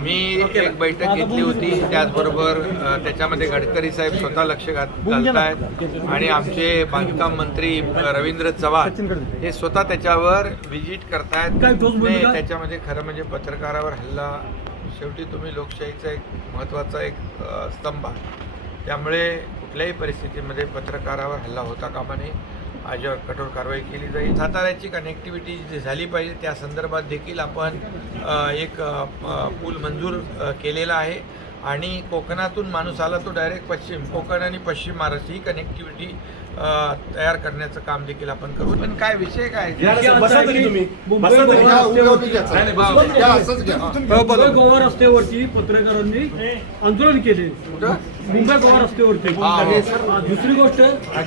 मी एक बैठक घेतली होती. त्याचबरोबर त्याच्यामध्ये गडकरी साहेब स्वतः लक्ष घात- घालतायत. आणि आमचे बांधकाम मंत्री रवींद्र चव्हाण हे स्वतः त्याच्यावर व्हिजिट करतायत. त्याच्यामध्ये खरं म्हणजे पत्रकारावर हल्ला. शेवटी तुम्ही लोकशाहीचा एक महत्त्वाचा एक स्तंभ आहे त्यामुळे कुठल्याही परिस्थितीमध्ये पत्रकारावर हल्ला होता कामा नये. याच्यावर कठोर कारवाई केली जाईल. साताऱ्याची कनेक्टिव्हिटी जी झाली पाहिजे त्या संदर्भात देखील आपण एक पूल मंजूर केलेला आहे. आणि कोकणातून माणूस आला तो डायरेक्ट पश्चिम कोकण आणि पश्चिम महाराष्ट्र ही कनेक्टिव्हिटी तयार करण्याचं काम देखील आपण करू. पण काय विषय काय? बसा तरी तुम्ही. मुंबई बसा तरी. गोवा रस्त्यावरती. पत्रकारांनी आंदोलन केले? मुंबई गोवा रस्त्यावरती हा, दुसरी गोष्ट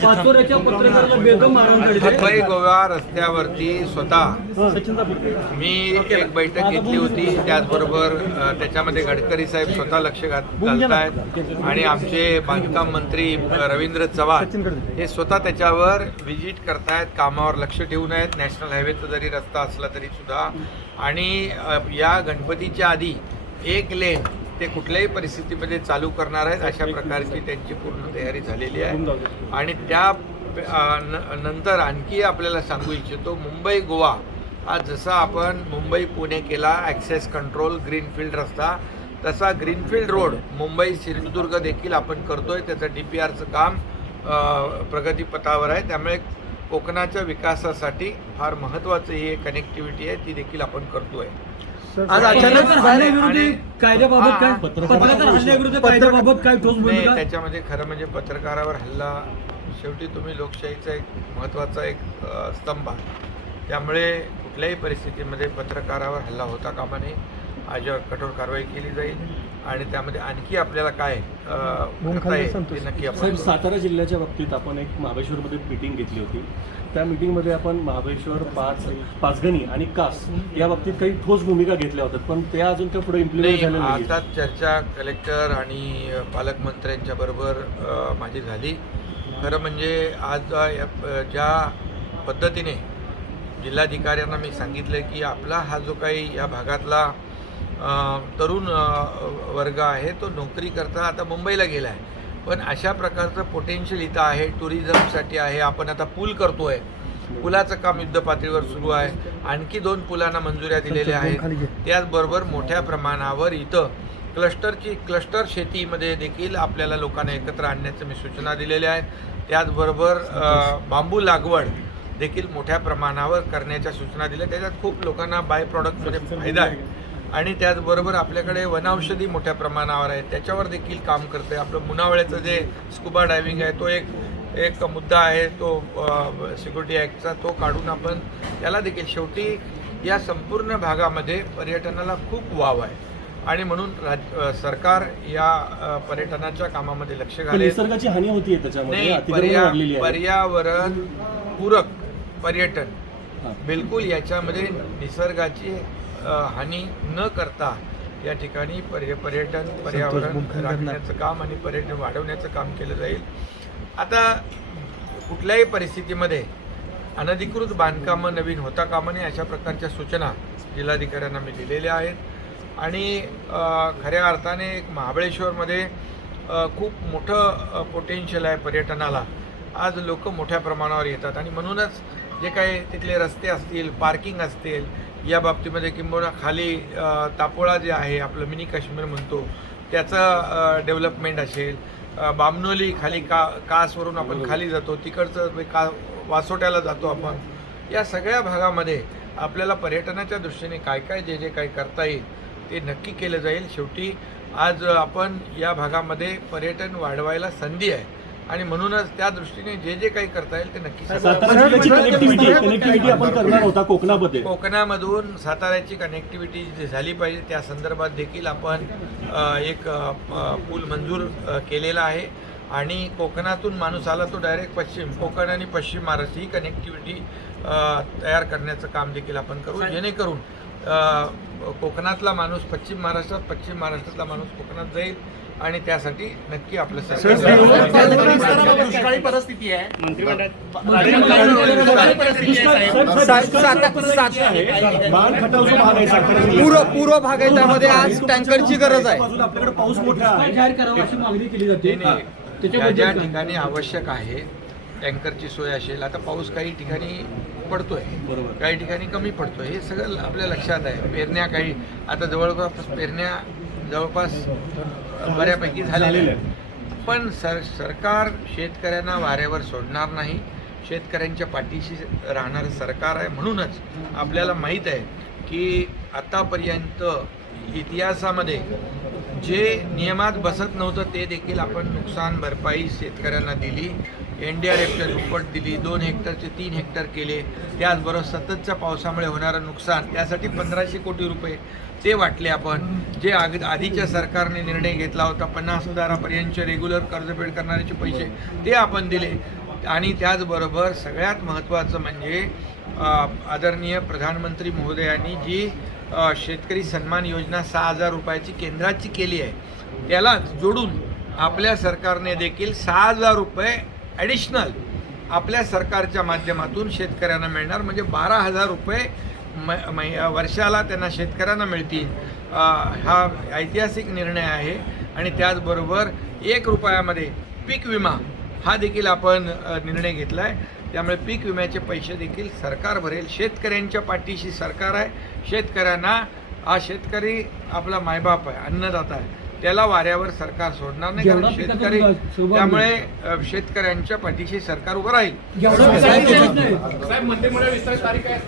पाचोऱ्याच्या पत्रकाराला बेदम मारहाण मुंबई गोवा रस्त्यावरती स्वतः मी एक बैठक घेतली होती. त्याचबरोबर त्याच्यामध्ये गडकरी साहेब स्वतः लक्ष घात- घालतायत. आणि आमचे बांधकाम मंत्री रवींद्र चव्हाण हे स्वतः त्याच्यावर व्हिजिट करतायत कामावर लक्ष ठेवून आहेत नॅशनल हायवेचा जरी रस्ता असला तरी सुद्धा. आणि या गणपतीच्या आधी एक लेन ते कुठल्याही परिस्थितीमध्ये चालू करणार आहेत अशा प्रकारची त्यांची पूर्ण तयारी झालेली आहे. आणि त्या न- नंतर आणखी आपल्याला सांगू इच्छितो मुंबई गोवा हा जसा आपण मुंबई पुणे केला ॲक्सेस कंट्रोल ग्रीनफील्ड रस्ता तसा ग्रीनफील्ड रोड मुंबई सिंधुदुर्ग देखील आपण करतो आहे त्याचं डी पी आरचं काम प्रगतीपथावर आहे. त्यामुळे कोकणाच्या विकासासाठी फार महत्त्वाचं ही एक कनेक्टिव्हिटी आहे ती देखील आपण करतो आहे आज अचानक हल्ल्याविरोधी कायद्याबाबत काय. पत्रकार हल्ल्याविरोधी कायद्याबाबत काय? ठोस भूमिका? त्याच्यामध्ये खरं म्हणजे पत्रकारावर हल्ला. शेवटी तुम्ही लोकशाहीचा एक महत्त्वाचा एक स्तंभ आहे. त्यामुळे कुठल्याही परिस्थितीमध्ये पत्रकारावर हल्ला होता कामा नये. याच्यावर कठोर कारवाई केली जाईल आणि त्यामध्ये आणखी आपल्याला काय अ, करता येईल ते नक्की साहेब आपण सातारा जिल्ह्याच्या बाबतीत आपण एक महाबळेश्वरमध्ये मीटिंग घेतली होती. त्या मीटिंगमध्ये आपण महाबळेश्वर पाच पाचगणी आणि कास या बाबतीत काही ठोस भूमिका घेतल्या होत्या पण त्या अजून त्या पुढे इम्प्लिमेंट नाही झाल्या नाही आता चर्चा कलेक्टर आणि पालकमंत्र्यांच्या बरोबर अ, माझी झाली. खरं म्हणजे आज अ, या- ज्या पद्धतीने जिल्हाधिकाऱ्यांना मी सांगितलं की आपला हा जो काही या भागातला तरुण वर्ग आहे तो नोकरी करता आता मुंबईला गेला आहे पण अशा प्रकारचं पोटेन्शियल इथं आहे टुरिझमसाठी आहे. आपण आता पूल करतोय. पुलाचं काम युद्ध पातळीवर सुरू आहे. आणखी दोन पुलांना मंजुऱ्या दिलेल्या आहेत. त्याचबरोबर मोठ्या प्रमाणावर इथं क्लस्टरची क्लस्टर शेतीमध्ये देखील आपल्याला लोकांना एकत्र आणण्याच्या मी सूचना दिलेल्या आहेत. त्याचबरोबर बांबू लागवड देखील मोठ्या प्रमाणावर करण्याच्या सूचना दिल्या. त्याच्यात खूप लोकांना बाय प्रॉडक्टमध्ये फायदा आहे. आणि त्याचबरोबर आपल्याकडे वनौषधी मोठ्या प्रमाणावर आहे त्याच्यावर देखील काम करतं आहे आपलं मुनावळ्याचं जे स्कुबा डायव्हिंग आहे तो एक एक मुद्दा आहे. तो सिक्युरिटी ॲक्टचा तो काढून आपण त्याला देखील शेवटी या संपूर्ण भागामध्ये पर्यटनाला खूप वाव आहे. आणि म्हणून राज सरकार या पर्यटनाच्या कामामध्ये लक्ष घालेल. निसर्गाची हानी होतीये त्याच्यामध्ये. पर्यावरण पूरक पर्यटन. बिलकुल याच्यामध्ये निसर्गाची हानी न करता या ठिकाणी पर्य पर्यटन पर्यावरण राखण्याचं काम आणि पर्यटन वाढवण्याचं काम केलं जाईल. आता कुठल्याही परिस्थितीमध्ये अनधिकृत बांधकामं नवीन होता कामा नये अशा प्रकारच्या सूचना जिल्हाधिकाऱ्यांना मी दिलेल्या आहेत. आणि खऱ्या अर्थाने एक महाबळेश्वरमध्ये खूप मोठं पोटेन्शियल आहे पर्यटनाला. आज लोक मोठ्या प्रमाणावर येतात. आणि म्हणूनच जे काही तिथले रस्ते असतील पार्किंग असतील या बाबतीमध्ये किंबहुना खाली तापोळा जे आहे आपलं मिनी काश्मीर म्हणतो त्याचं डेव्हलपमेंट असेल. बामनोली खाली का कासवरून आपण खाली जातो तिकडचं ते का वासोट्याला जातो आपण. या सगळ्या भागामध्ये आपल्याला पर्यटनाच्या दृष्टीने काय काय जे जे काही करता येईल ते नक्की केलं जाईल. शेवटी आज आपण या भागामध्ये पर्यटन वाढवायला संधी आहे. आणि म्हणूनच त्या दृष्टीने जे जे काही करता येईल ते नक्की करणार होता कोकणामध्ये. कोकणामधून साताऱ्याची कनेक्टिव्हिटी जी झाली पाहिजे त्या संदर्भात देखील आपण एक पूल मंजूर केलेला आहे. आणि कोकणातून माणूस आला तो डायरेक्ट पश्चिम. कोकण आणि पश्चिम महाराष्ट्र ही कनेक्टिव्हिटी तयार करण्याचं काम देखील आपण करू. जेणेकरून कोकणातला माणूस पश्चिम महाराष्ट्रात पश्चिम महाराष्ट्रातला माणूस कोकणात जाईल. आणि त्यासाठी नक्की आपलं सरकार दुष्काळी परिस्थिती आहे. पूर्व पूर्व भाग आहे त्यामध्ये आज टँकरची गरज आहे. बाजूला आपल्याकडे पाऊस मोठा आहे. जाहीर करावं अशी मागणी केली जाते. ज्या ज्या? ठिकाणी आवश्यक आहे टँकरची सोय असेल आता पाऊस काही ठिकाणी पडतोय. बरोबर. काही ठिकाणी कमी पडतोय. हे सगळं आपल्या लक्षात आहे. पेरण्या काही आता जवळपास पेरण्या जवळपास बऱ्यापैकी झालेली आहे. पण सर सरकार शेतकऱ्यांना वाऱ्यावर सोडणार नाही. शेतकऱ्यांच्या पाठीशी राहणारं सरकार आहे म्हणूनच आपल्याला माहीत आहे की आतापर्यंत इतिहासामध्ये जे नियमात बसत नव्हतं ते देखील आपण नुकसान भरपाई शेतकऱ्यांना दिली. एन डी आर एफच्या दुप्पट दिली दोन हेक्टरचे तीन हेक्टर केले. त्याचबरोबर सततच्या पावसामुळे होणारं नुकसान त्यासाठी पंधराशे कोटी रुपये ते वाटले आपण. जे आग आधीच्या सरकारने निर्णय घेतला होता पन्नास हजारापर्यंतचे रेग्युलर कर्जफेड करणाऱ्याचे पैसे ते आपण दिले. आणि त्याचबरोबर सगळ्यात महत्त्वाचं म्हणजे आदरणीय प्रधानमंत्री महोदयांनी जी शेतकरी सन्मान योजना सहा हजार रुपयाची केंद्राची केली आहे त्यालाच जोडून आपल्या सरकारने देखील सहा हजार रुपये ॲडिशनल आपल्या सरकारच्या माध्यमातून शेतकऱ्यांना मिळणार. म्हणजे बारा हजार रुपये म मै- वर्षाला त्यांना शेतकऱ्यांना मिळतील. हा ऐतिहासिक निर्णय आहे. आणि त्याचबरोबर एक रुपयामध्ये पीक विमा हा देखील आपण निर्णय घेतला आहे त्यामुळे पीक विम्याचे पैसे देखील सरकार भरेल. शेतकऱ्यांच्या पाठीशी सरकार आहे. शेतकऱ्यांना हा शेतकरी आपला मायबाप आहे अन्नदाता आहे. त्याला वाऱ्यावर सरकार सोडणार नाही कारण शेतकरी त्यामुळे शेतकऱ्यांच्या पाठीशी सरकार उभं राहील जेवढं पिकाचं नाही. साहेब मंत्रिमंडळ विस्तार तारीख काय